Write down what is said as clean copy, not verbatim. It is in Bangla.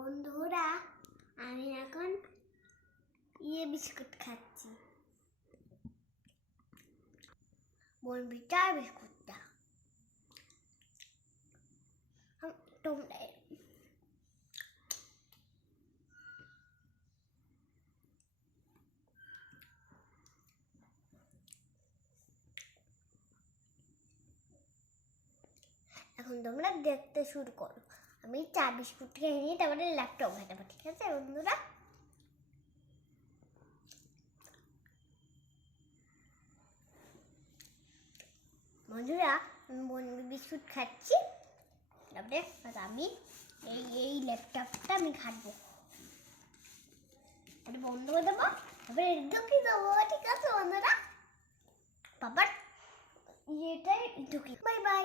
বন্ধুরা, আমি এখন বিস্কুট খাচ্ছি। বনবিটার বিস্কুটটা তোমরা এখন দেখতে শুরু করো। আমি চা বিস্কুট খেয়ে নিয়ে তারপরে ল্যাপটপ ঘাটাবো, ঠিক আছে বন্ধুরা? আমি বিস্কুট খাচ্ছি, তারপরে আমি এই ল্যাপটপটা আমি ঘাটবো, এটা বন্ধ করে দেবো, তারপরে ঢুকিয়ে দেবো, ঠিক আছে বন্ধুরা? বাবার ইয়েটাই ঢুকি। Bye bye.